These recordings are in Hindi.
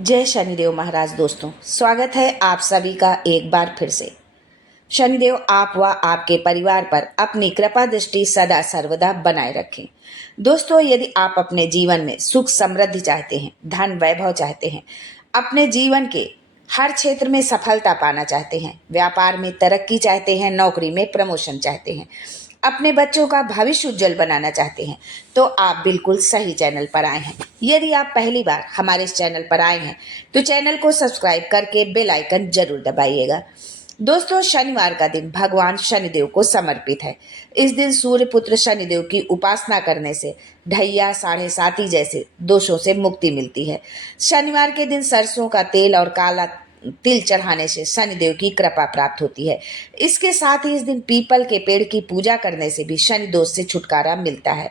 जय शनिदेव महाराज। दोस्तों, स्वागत है आप सभी का एक बार फिर से। शनिदेव आप व आपके परिवार पर अपनी कृपा दृष्टि सदा सर्वदा बनाए रखें। दोस्तों, यदि आप अपने जीवन में सुख समृद्धि चाहते हैं, धन वैभव चाहते हैं, अपने जीवन के हर क्षेत्र में सफलता पाना चाहते हैं, व्यापार में तरक्की चाहते हैं, नौकरी में प्रमोशन चाहते हैं, अपने बच्चों का भविष्य उज्जवल बनाना चाहते हैं, तो आप बिल्कुल सही चैनल पर आए हैं। यदि आप पहली बार हमारे इस चैनल पर आए हैं तो चैनल को सब्सक्राइब करके बेल आइकन जरूर दबाइएगा। दोस्तों, शनिवार का दिन भगवान शनिदेव को समर्पित है। इस दिन सूर्य पुत्र शनिदेव की उपासना करने से ढैया, साढ़े साती जैसे दोषों से मुक्ति मिलती है। शनिवार के दिन सरसों का तेल और काला तिल चढ़ाने से शनिदेव की कृपा प्राप्त होती है। इसके साथ ही इस दिन पीपल के पेड़ की पूजा करने से भी शनि दोष से छुटकारा मिलता है।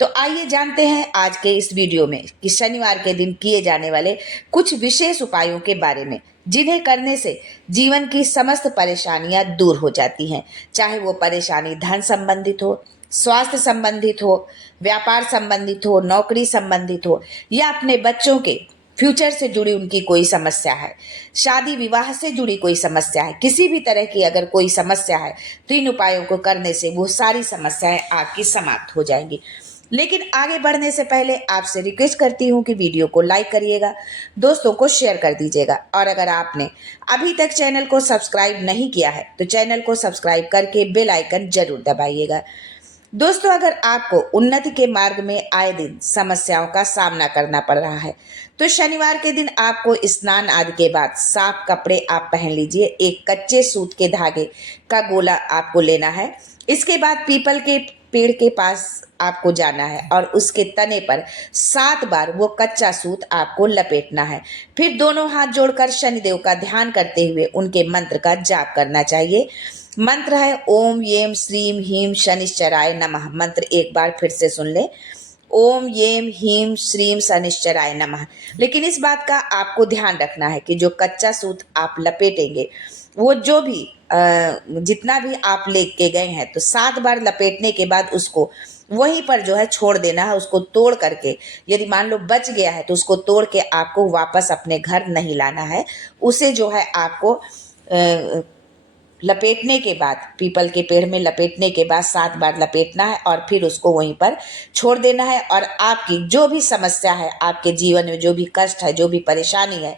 तो आइए जानते हैं आज के इस वीडियो में कि शनिवार के दिन किए जाने वाले कुछ विशेष उपायों के बारे में, जिन्हें करने से जीवन की समस्त परेशानियां दूर हो जाती हैं। चाहे वो परेशानी धन संबंधित हो, स्वास्थ्य संबंधित हो, व्यापार संबंधित हो, नौकरी संबंधित हो, या अपने बच्चों के फ्यूचर से जुड़ी उनकी कोई समस्या है, शादी विवाह से जुड़ी कोई समस्या है, किसी भी तरह की अगर कोई समस्या है तो इन उपायों को करने से वो सारी समस्याएं आपकी समाप्त हो जाएंगी। लेकिन आगे बढ़ने से पहले आपसे रिक्वेस्ट करती हूँ कि वीडियो को लाइक करिएगा, दोस्तों को शेयर कर दीजिएगा, और अगर आपने अभी तक चैनल को सब्सक्राइब नहीं किया है तो चैनल को सब्सक्राइब करके बेल आइकन जरूर दबाइएगा। दोस्तों, अगर आपको उन्नति के मार्ग में आए दिन समस्याओं का सामना करना पड़ रहा है तो शनिवार के दिन आपको स्नान आदि के बाद साफ कपड़े आप पहन लीजिए। एक कच्चे सूत के धागे का गोला आपको लेना है। इसके बाद पीपल के पेड़ के पास आपको जाना है और उसके तने पर 7 बार वो कच्चा सूत आपको लपेटना है। फिर दोनों हाथ जोड़कर शनिदेव का ध्यान करते हुए उनके मंत्र का जाप करना चाहिए। मंत्र है ओम येम श्रीम हीम शनिश्चराय नमः। मंत्र एक बार फिर से सुन ले, ओम येम हीम श्रीम शनिश्चराय नमः। लेकिन इस बात का आपको ध्यान रखना है कि जो कच्चा सूत आप लपेटेंगे वो जो भी जितना भी आप लेके गए हैं तो 7 बार लपेटने के बाद उसको वहीं पर जो है छोड़ देना है। उसको तोड़ करके, यदि मान लो बच गया है तो उसको तोड़ के आपको वापस अपने घर नहीं लाना है। उसे जो है आपको लपेटने के बाद, पीपल के पेड़ में लपेटने के बाद 7 बार लपेटना है और फिर उसको वहीं पर छोड़ देना है। और आपकी जो भी समस्या है, आपके जीवन में जो भी कष्ट है, जो भी परेशानी है,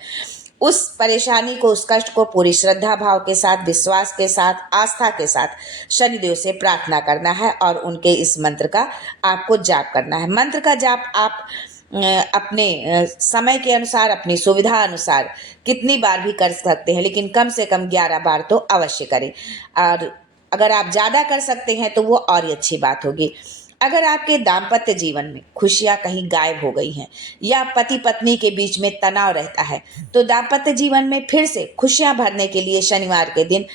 उस परेशानी को, उस कष्ट को पूरी श्रद्धा भाव के साथ, विश्वास के साथ, आस्था के साथ शनिदेव से प्रार्थना करना है और उनके इस मंत्र का आपको जाप करना है। मंत्र का जाप आप अपने समय के अनुसार, अपनी सुविधा अनुसार कितनी बार भी कर सकते हैं, लेकिन कम से कम 11 बार तो अवश्य करें। और अगर आप ज़्यादा कर सकते हैं तो वो और ही अच्छी बात होगी। अगर आपके दाम्पत्य जीवन में खुशियां कहीं गायब हो गई हैं या पति पत्नी के बीच में तनाव रहता है तो दाम्पत्य जीवन में फिर से खुशियां भरने के लिए शनिवार के दिन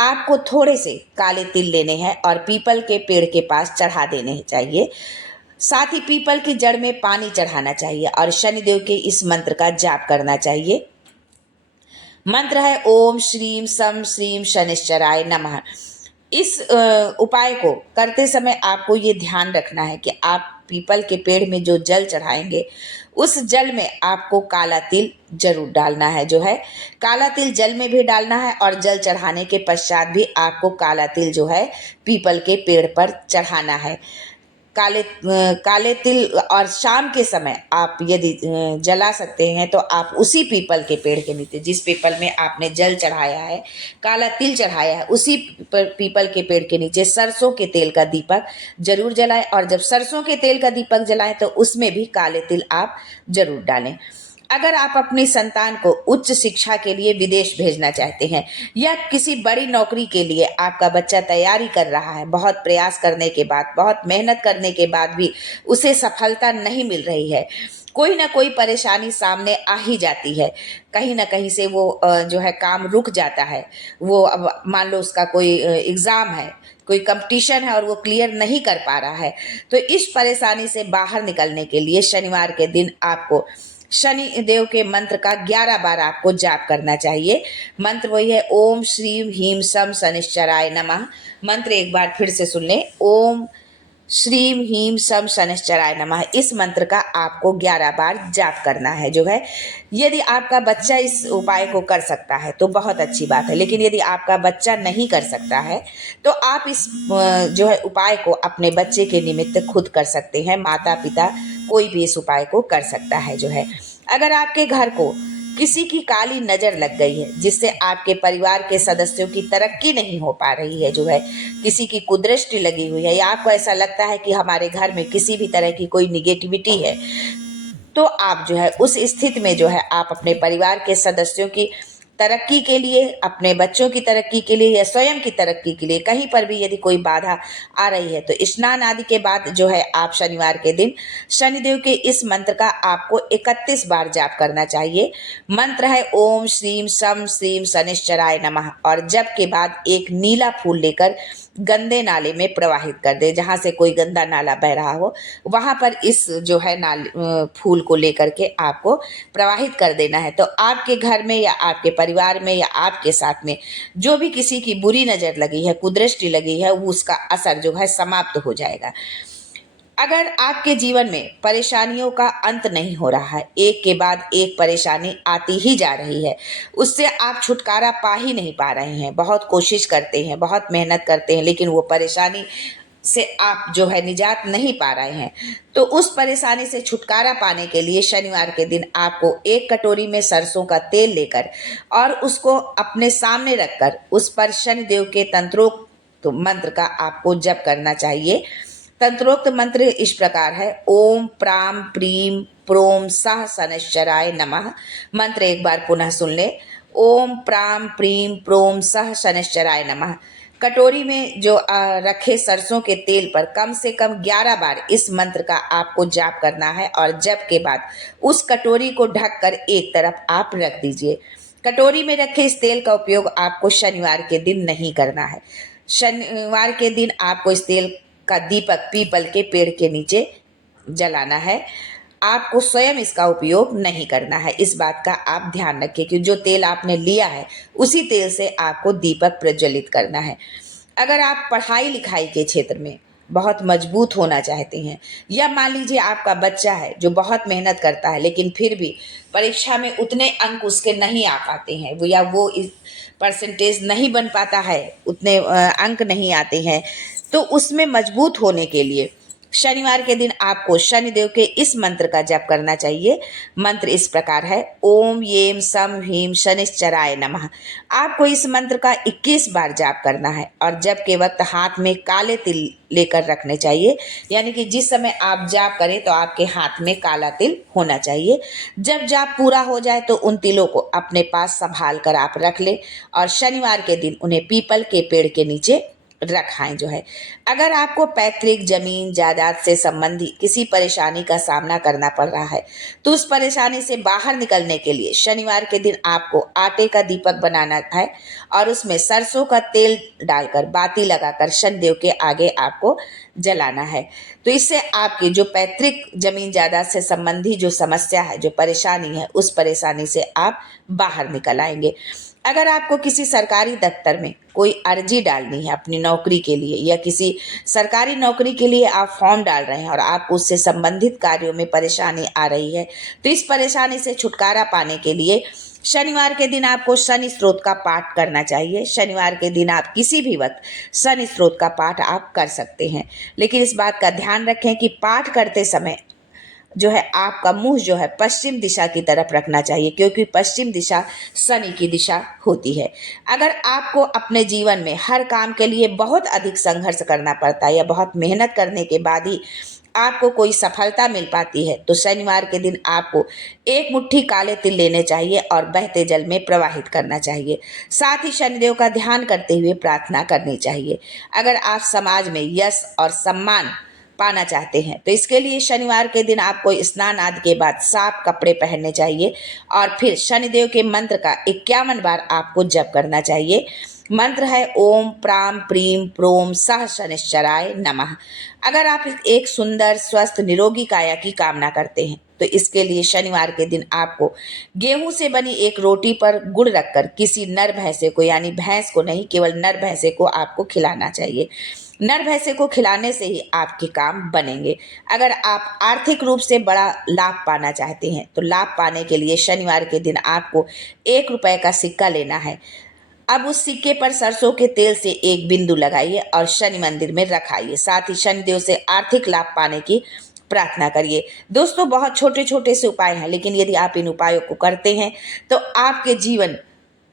आपको थोड़े से काले तिल लेने हैं और पीपल के पेड़ के पास चढ़ा देने चाहिए। साथ ही पीपल की जड़ में पानी चढ़ाना चाहिए और शनिदेव के इस मंत्र का जाप करना चाहिए। मंत्र है ओम श्रीम सम श्रीम शनिश्चराय नमः। इस उपाय को करते समय आपको ये ध्यान रखना है कि आप पीपल के पेड़ में जो जल चढ़ाएंगे उस जल में आपको काला तिल जरूर डालना है। जो है काला तिल जल में भी डालना है और जल चढ़ाने के पश्चात भी आपको काला तिल जो है पीपल के पेड़ पर चढ़ाना है। काले तिल, और शाम के समय आप यदि जला सकते हैं तो आप उसी पीपल के पेड़ के नीचे, जिस पीपल में आपने जल चढ़ाया है, काला तिल चढ़ाया है, उसी पीपल के पेड़ के नीचे सरसों के तेल का दीपक जरूर जलाएं। और जब सरसों के तेल का दीपक जलाएं तो उसमें भी काले तिल आप जरूर डालें। अगर आप अपनी संतान को उच्च शिक्षा के लिए विदेश भेजना चाहते हैं या किसी बड़ी नौकरी के लिए आपका बच्चा तैयारी कर रहा है, बहुत प्रयास करने के बाद, बहुत मेहनत करने के बाद भी उसे सफलता नहीं मिल रही है, कोई ना कोई परेशानी सामने आ ही जाती है, कहीं ना कहीं से वो जो है काम रुक जाता है। वो अब मान लो उसका कोई एग्ज़ाम है, कोई कंपटीशन है और वो क्लियर नहीं कर पा रहा है, तो इस परेशानी से बाहर निकलने के लिए शनिवार के दिन आपको शनि देव के मंत्र का 11 बार आपको जाप करना चाहिए। मंत्र वही है ओम श्रीम हीम सम शनिश्चराय नमः। मंत्र एक बार फिर से सुन लें, ओम श्रीम ह्रीम सम शनैश्चराय नमः, इस मंत्र का आपको 11 बार जाप करना है जो है। यदि आपका बच्चा इस उपाय को कर सकता है तो बहुत अच्छी बात है, लेकिन यदि आपका बच्चा नहीं कर सकता है तो आप इस जो है उपाय को अपने बच्चे के निमित्त खुद कर सकते हैं। माता पिता कोई भी इस उपाय को कर सकता है जो है। अगर आपके घर को किसी की काली नजर लग गई है जिससे आपके परिवार के सदस्यों की तरक्की नहीं हो पा रही है जो है, किसी की कुदृष्टि लगी हुई है, या आपको ऐसा लगता है कि हमारे घर में किसी भी तरह की कोई निगेटिविटी है, तो आप जो है उस स्थिति में जो है आप अपने परिवार के सदस्यों की तरक्की के लिए, अपने बच्चों की तरक्की के लिए या स्वयं की तरक्की के लिए कहीं पर भी यदि कोई बाधा आ रही है तो स्नान आदि के बाद जो है आप शनिवार के दिन शनिदेव के इस मंत्र का आपको 31 बार जाप करना चाहिए। मंत्र है ओम श्रीम सम श्रीम शनिश्चराय नमः, और जप के बाद एक नीला फूल लेकर गंदे नाले में प्रवाहित कर दे। जहाँ से कोई गंदा नाला बह रहा हो वहाँ पर इस जो है फूल को लेकर के आपको प्रवाहित कर देना है। तो आपके घर में या आपके परिवार में या आपके साथ में जो भी किसी की बुरी नज़र लगी है, कुदृष्टि लगी है, वो उसका असर जो है समाप्त हो जाएगा। अगर आपके जीवन में परेशानियों का अंत नहीं हो रहा है, एक के बाद एक परेशानी आती ही जा रही है, उससे आप छुटकारा पा ही नहीं पा रहे हैं, बहुत कोशिश करते हैं, बहुत मेहनत करते हैं, लेकिन वो परेशानी से आप जो है निजात नहीं पा रहे हैं, तो उस परेशानी से छुटकारा पाने के लिए शनिवार के दिन आपको एक कटोरी में सरसों का तेल लेकर और उसको अपने सामने रखकर उस पर शनिदेव के तंत्रोक्त मंत्र का आपको जप करना चाहिए। तंत्रोक्त मंत्र इस प्रकार है, ओम प्राम प्रीम प्रोम सह शनैश्चराय नमः। मंत्र एक बार पुनः सुन ले, ओम प्राम प्रीम प्रोम सह शनैश्चराय नमः। कटोरी में जो रखे सरसों के तेल पर कम से कम 11 बार इस मंत्र का आपको जाप करना है, और जप के बाद उस कटोरी को ढककर एक तरफ आप रख दीजिए। कटोरी में रखे इस तेल का उपयोग आपको शनिवार के दिन नहीं करना है। शनिवार के दिन आपको इस तेल का दीपक पीपल के पेड़ के नीचे जलाना है। आपको स्वयं इसका उपयोग नहीं करना है, इस बात का आप ध्यान रखिए कि जो तेल आपने लिया है उसी तेल से आपको दीपक प्रज्वलित करना है। अगर आप पढ़ाई लिखाई के क्षेत्र में बहुत मजबूत होना चाहते हैं, या मान लीजिए आपका बच्चा है जो बहुत मेहनत करता है लेकिन फिर भी परीक्षा में उतने अंक उसके नहीं आ पाते हैं, वो या वो इस परसेंटेज नहीं बन पाता है, उतने अंक नहीं आते हैं, तो उसमें मजबूत होने के लिए शनिवार के दिन आपको शनिदेव के इस मंत्र का जप करना चाहिए। मंत्र इस प्रकार है, ओम येम सम ह्रीम शनिश्चराय नमः। आपको इस मंत्र का 21 बार जाप करना है, और जप के वक्त हाथ में काले तिल लेकर रखने चाहिए, यानी कि जिस समय आप जाप करें तो आपके हाथ में काला तिल होना चाहिए। जब जाप पूरा हो जाए तो उन तिलों को अपने पास संभाल कर आप रख लें, और शनिवार के दिन उन्हें पीपल के पेड़ के नीचे रखाएं जो है। अगर आपको पैतृक जमीन जायदाद से संबंधी किसी परेशानी का सामना करना पड़ रहा है तो उस परेशानी से बाहर निकलने के लिए शनिवार के दिन आपको आटे का दीपक बनाना है, और उसमें सरसों का तेल डालकर बाती लगाकर शनिदेव के आगे आपको जलाना है। तो इससे आपकी जो पैतृक जमीन जायदाद से संबंधी जो समस्या है, जो परेशानी है, उस परेशानी से आप बाहर निकल आएंगे। अगर आपको किसी सरकारी दफ्तर में कोई अर्जी डालनी है अपनी नौकरी के लिए, या किसी सरकारी नौकरी के लिए आप फॉर्म डाल रहे हैं और आपको उससे संबंधित कार्यों में परेशानी आ रही है, तो इस परेशानी से छुटकारा पाने के लिए शनिवार के दिन आपको शनि स्त्रोत का पाठ करना चाहिए। शनिवार के दिन आप किसी भी वक्त शनि स्त्रोत का पाठ आप कर सकते हैं, लेकिन इस बात का ध्यान रखें कि पाठ करते समय जो है आपका मुंह जो है पश्चिम दिशा की तरफ रखना चाहिए, क्योंकि पश्चिम दिशा शनि की दिशा होती है। अगर आपको अपने जीवन में हर काम के लिए बहुत अधिक संघर्ष करना पड़ता है, या बहुत मेहनत करने के बाद ही आपको कोई सफलता मिल पाती है, तो शनिवार के दिन आपको एक मुट्ठी काले तिल लेने चाहिए और बहते जल में प्रवाहित करना चाहिए। साथ ही शनिदेव का ध्यान करते हुए प्रार्थना करनी चाहिए। अगर आप समाज में यश और सम्मान पाना चाहते हैं तो इसके लिए शनिवार के दिन आपको स्नान आदि के बाद साफ कपड़े पहनने चाहिए, और फिर शनिदेव के मंत्र का 51 बार आपको जप करना चाहिए। मंत्र है ओम प्राम प्रीम प्रोम सह शनिश्चराय नमः। अगर आप एक सुंदर स्वस्थ निरोगी काया की कामना करते हैं तो इसके लिए शनिवार के दिन आपको गेहूं से बनी एक रोटी पर गुड़ रखकर किसी नर भैंसे को, यानी भैंस को नहीं, केवल नर भैंसे को आपको खिलाना चाहिए। नर भैंसे को खिलाने से ही आपके काम बनेंगे। अगर आप आर्थिक रूप से बड़ा लाभ पाना चाहते हैं तो लाभ पाने के लिए शनिवार के दिन आपको 1 रुपए का सिक्का लेना है। अब उस सिक्के पर सरसों के तेल से एक बिंदु लगाइए और शनि मंदिर में रखाइए। साथ ही शनिदेव से आर्थिक लाभ पाने की प्रार्थना करिए। दोस्तों, बहुत छोटे छोटे से उपाय हैं, लेकिन यदि आप इन उपायों को करते हैं तो आपके जीवन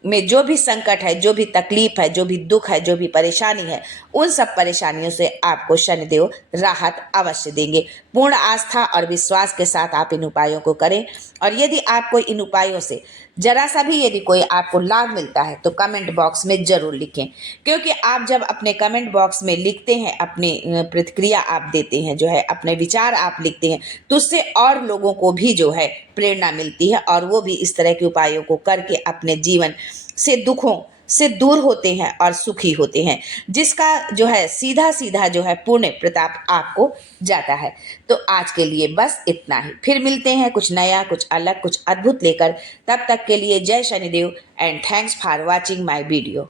में जो भी संकट है, जो भी तकलीफ है, जो भी दुख है, जो भी परेशानी है, उन सब परेशानियों से आपको शनिदेव राहत अवश्य देंगे। पूर्ण आस्था और विश्वास के साथ आप इन उपायों को करें। और यदि आपको इन उपायों से जरा सा भी यदि कोई आपको लाभ मिलता है तो कमेंट बॉक्स में जरूर लिखें, क्योंकि आप जब अपने कमेंट बॉक्स में लिखते हैं, अपनी प्रतिक्रिया आप देते हैं, जो है अपने विचार आप लिखते हैं, तो उससे और लोगों को भी जो है प्रेरणा मिलती है और वो भी इस तरह के उपायों को करके अपने जीवन से दुखों से दूर होते हैं और सुखी होते हैं, जिसका जो है सीधा सीधा जो है पुण्य प्रताप आपको जाता है। तो आज के लिए बस इतना ही। फिर मिलते हैं कुछ नया, कुछ अलग, कुछ अद्भुत लेकर। तब तक के लिए जय Shanidev and thanks for watching my video.